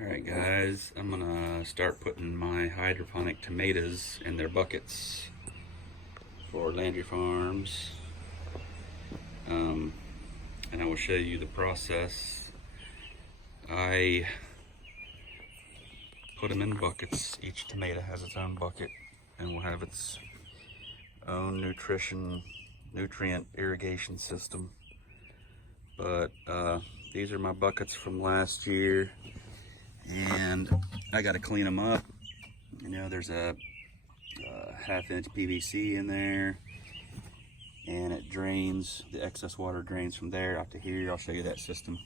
Alright guys, I'm gonna start putting my hydroponic tomatoes in their buckets for Landry Farms, and I will show you the process. I put them in buckets. Each tomato has its own bucket and will have its own nutrient irrigation system. But these are my buckets from last year, and I got to clean them up. You know, there's a half-inch PVC in there, and it drains, the excess water drains from there out to here. I'll show you that system,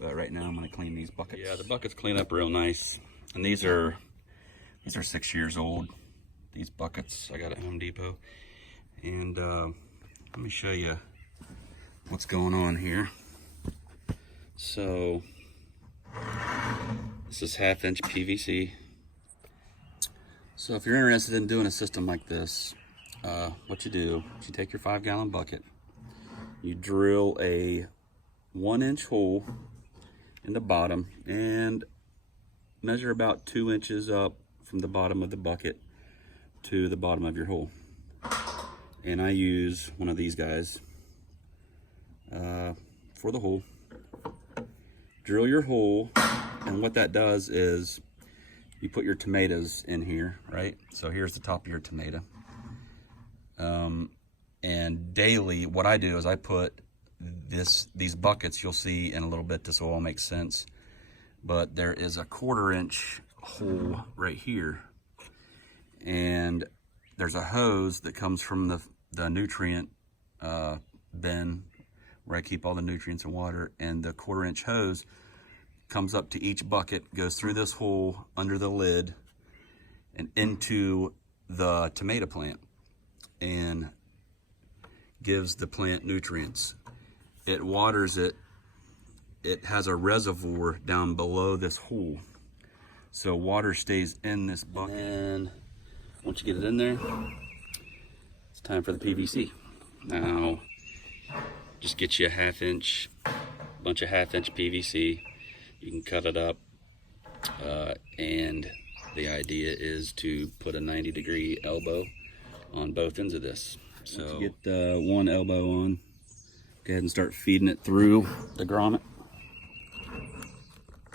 but right now I'm going to clean these buckets. Yeah, the buckets clean up real nice, and these are 6 years old, these buckets I got at Home Depot. And let me show you what's going on here. So this is half-inch PVC. So if you're interested in doing a system like this, what you do is you take your 5-gallon bucket, you drill a 1-inch hole in the bottom and measure about 2 inches up from the bottom of the bucket to the bottom of your hole. And I use one of these guys for the hole. Drill your hole, and what that does is you put your tomatoes in here, right? So here's the top of your tomato. And daily, what I do is I put these buckets, you'll see in a little bit, this will all make sense, but there is a 1/4-inch hole right here, and there's a hose that comes from the nutrient bin where I keep all the nutrients and water, and the 1/4-inch hose comes up to each bucket, goes through this hole under the lid and into the tomato plant and gives the plant nutrients. It waters it. It has a reservoir down below this hole, so water stays in this bucket. And once you get it in there, it's time for the PVC. Now, just get you a bunch of half-inch PVC. You can cut it up, and the idea is to put a 90-degree elbow on both ends of this. So once you get one elbow on, go ahead and start feeding it through the grommet.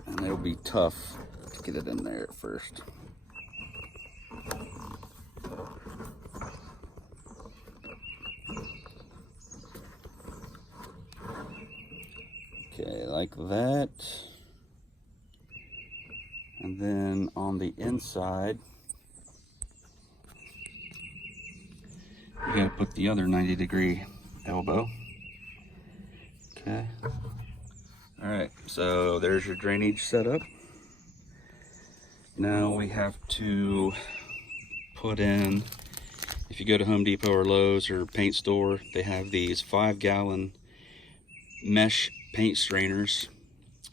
And it'll be tough to get it in there at first. Okay, like that. And then on the inside, you gotta put the other 90-degree elbow. Okay. All right, so there's your drainage setup. Now we have to put in, if you go to Home Depot or Lowe's or paint store, they have these 5-gallon mesh paint strainers,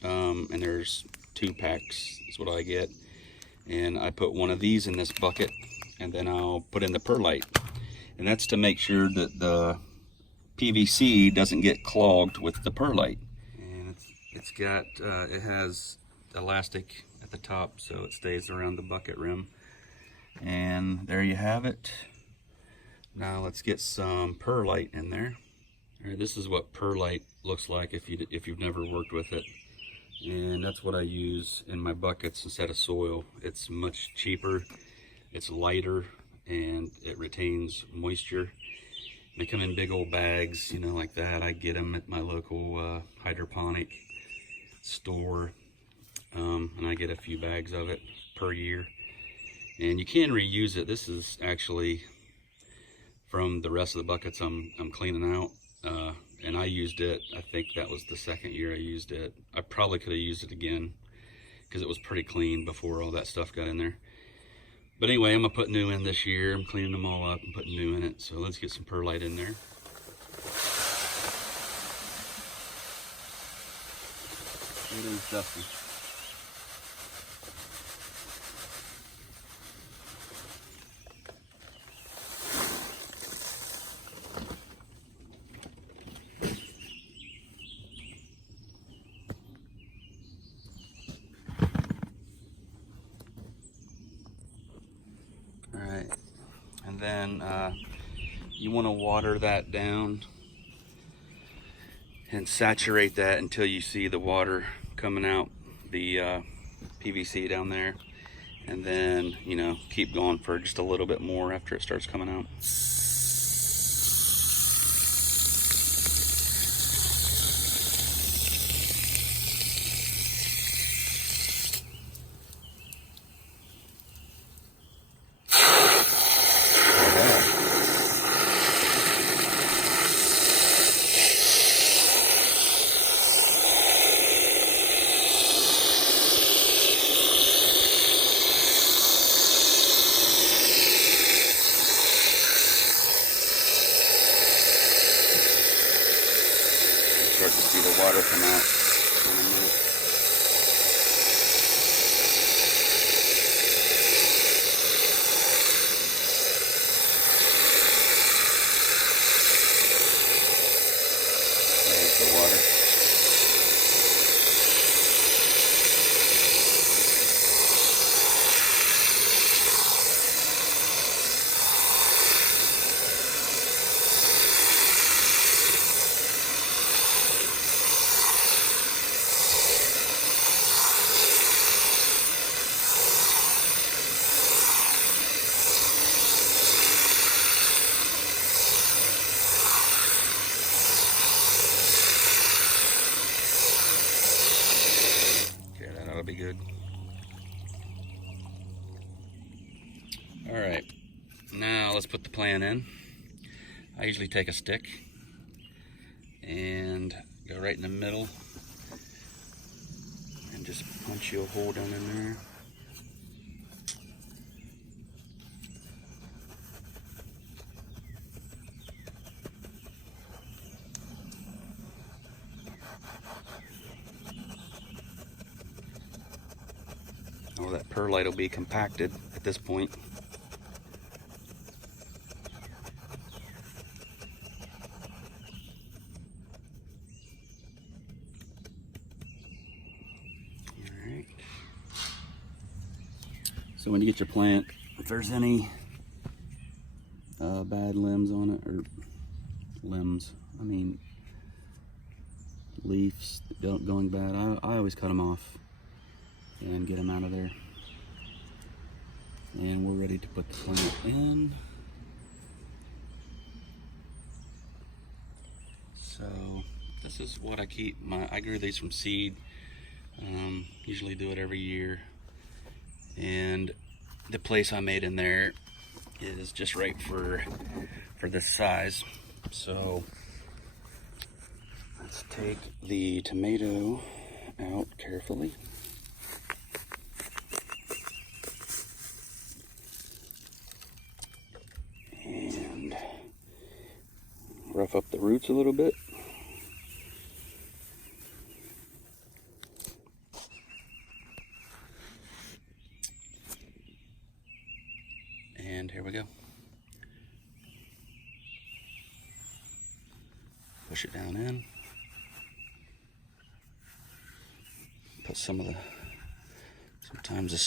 and there's 2 packs is what I get, and I put one of these in this bucket, and then I'll put in the perlite, and that's to make sure that the PVC doesn't get clogged with the perlite. And it has elastic at the top, so it stays around the bucket rim. And there you have it. Now let's get some perlite in there. All right, this is what perlite looks like if you've never worked with it. And that's what I use in my buckets instead of soil. It's much cheaper, it's lighter, and it retains moisture. They come in big old bags, you know, like that. I get them at my local hydroponic store, and I get a few bags of it per year. And you can reuse it. This is actually from the rest of the buckets I'm cleaning out. And I used it, I think that was the 2nd year I used it. I probably could have used it again because it was pretty clean before all that stuff got in there. But anyway, I'm gonna put new in this year. I'm cleaning them all up and putting new in it. So let's get some perlite in there. It is dusty. And then you want to water that down and saturate that until you see the water coming out the PVC down there. And then, you know, keep going for just a little bit more after it starts coming out. Start to see the water come out in a minute. There's the water. That'll be good. All right, now let's put the plant in. I usually take a stick and go right in the middle and just punch you a hole down in there. Oh, that perlite will be compacted at this point. All right. So when you get your plant, if there's any bad limbs on it, or leaves going bad, I always cut them off and get them out of there. And we're ready to put the plant in. So this is what I keep. I grew these from seed. Usually do it every year. And the place I made in there is just right for this size. So let's take the tomato out carefully. And rough up the roots a little bit. And here we go. Push it down in. Put sometimes the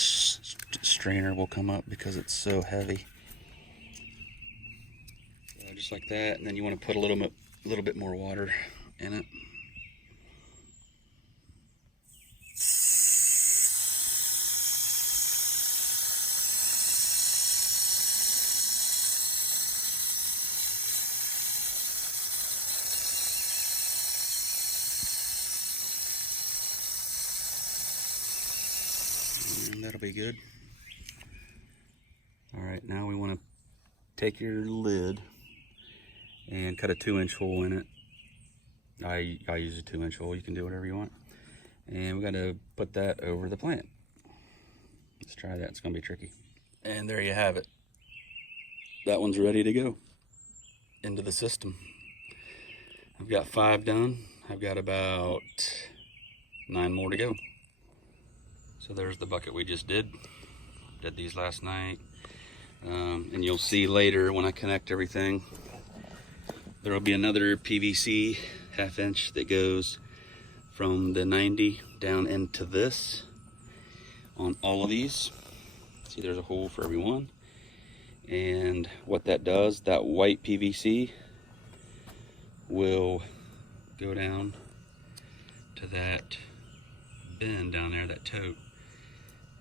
strainer will come up because it's so heavy. Just like that, and then you want to put a little bit more water in it. And that'll be good. All right, now we want to take your lid and cut a 2-inch hole in it. I use a 2-inch hole. You can do whatever you want. And we got to put that over the plant. Let's try that. It's going to be tricky. And there you have it. That one's ready to go into the system. I've got 5 done. I've got about 9 more to go. So there's the bucket we just did. Did these last night. And you'll see later when I connect everything, there will be another PVC 1/2 inch that goes from the 90 down into this on all of these. See, there's a hole for every one. And what that does, that white PVC will go down to that bin down there, that tote,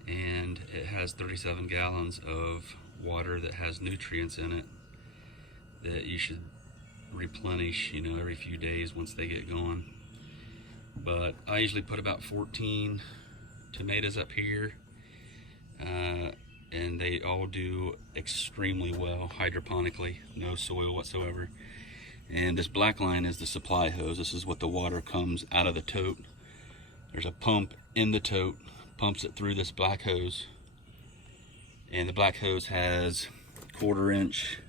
and it has 37 gallons of water that has nutrients in it that you should replenish, you know, every few days once they get going. But I usually put about 14 tomatoes up here, and they all do extremely well hydroponically, no soil whatsoever. And this black line is the supply hose. This is what the water comes out of the tote. There's a pump in the tote, pumps it through this black hose, and the black hose has 1/4-inch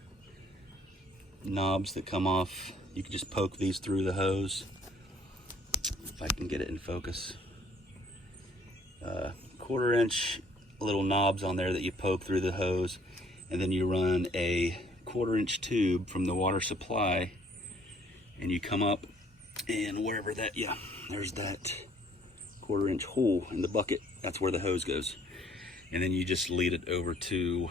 knobs that come off. You can just poke these through the hose. If I can get it in focus. 1/4-inch little knobs on there that you poke through the hose, and then you run a 1/4-inch tube from the water supply, and you come up, and wherever that, yeah, there's that 1/4-inch hole in the bucket. That's where the hose goes. And then you just lead it over to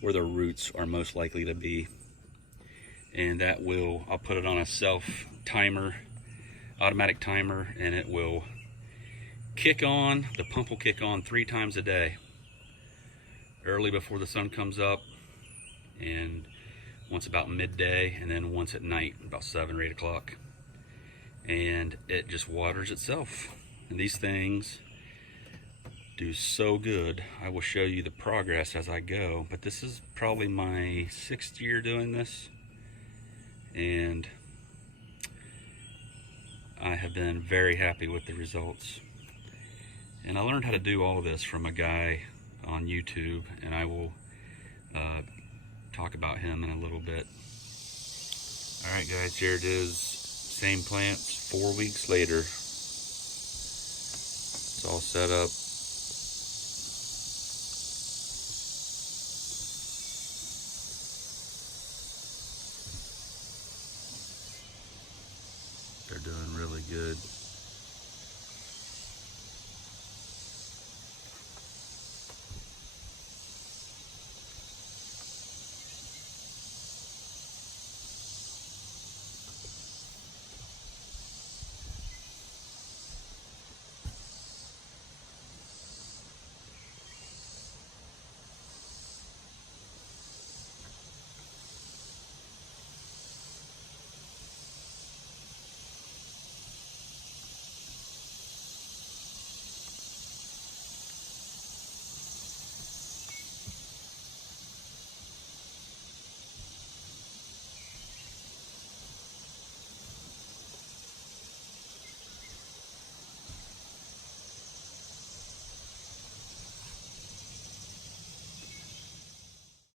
where the roots are most likely to be. And that will, I'll put it on a self timer, automatic timer, and it will kick on, the pump will kick on 3 times a day. Early before the sun comes up, and once about midday, and then once at night, about 7 or 8 o'clock. And it just waters itself. And these things do so good. I will show you the progress as I go, but this is probably my 6th year doing this, and I have been very happy with the results. And I learned how to do all of this from a guy on YouTube, and I will talk about him in a little bit. Alright guys, here it is. Same plants 4 weeks later. It's all set up.